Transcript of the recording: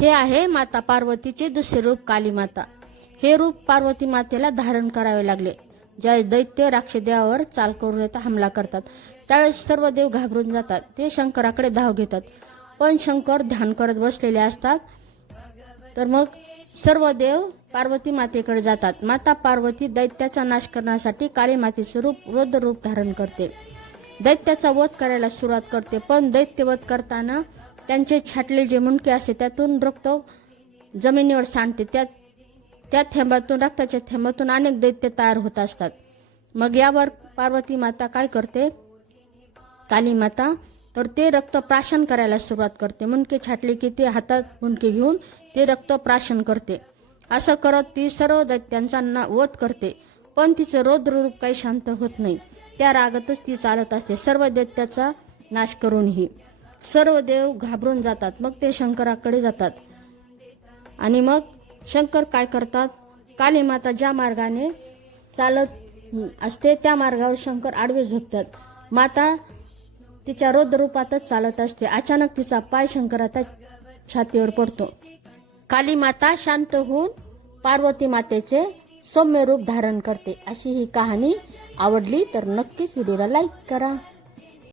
हे आहे माता पार्वतीचे दुसरे रूप काली माता। हे रूप पार्वती मातेला धारण करावे लागले। ज्या दैत्य राक्षदेवावर चाल करून येता हमला करतात त्यावेळेस सर्व देव घाबरून जातात। ते शंकराकडे धाव घेतात, पण शंकर ध्यान करत बसलेले असतात। तर मग सर्व देव पार्वती मातेकडे जातात। माता पार्वती दैत्याचा नाश करण्यासाठी काली मातेचे रूप रौद्र रूप धारण करते। दैत्याचा वध करायला सुरुवात करते, पण दैत्य वध करताना त्यांचे छाटले जे मुंडके असते त्यातून रक्त जमिनीवर सांडते। त्या थेंबातून, रक्ताच्या थेंबातून अनेक दैत्य तयार होत असतात। मग यावर पार्वती माता काय करते, काली माता, तर ते रक्त प्राशन करायला सुरुवात करते। मुंडके छाटले की ते हातात मुंडके घेऊन ते रक्त प्राशन करते। असं करत ती सर्व दैत्यांचा वध करते, पण तिचं रौद्र रूप काही शांत होत नाही। त्या रागातच ती चालत असते, सर्व दैत्याचा नाश करूनही। सर्व देव घाबरून जातात, मग ते शंकराकडे जातात। आणि मग शंकर काय करतात, काली माता ज्या मार्गाने चालत असते त्या मार्गावर शंकर आडवे झोपतात। माता तिच्या रौद्र रूपातच चालत असते। अचानक तिचा पाय शंकराच्या छातीवर पडतो। काली माता शांत होऊन पार्वती मातेचे सौम्य रूप धारण करते। अशी ही कहाणी आवडली तर नक्कीच व्हिडिओला लाईक करा।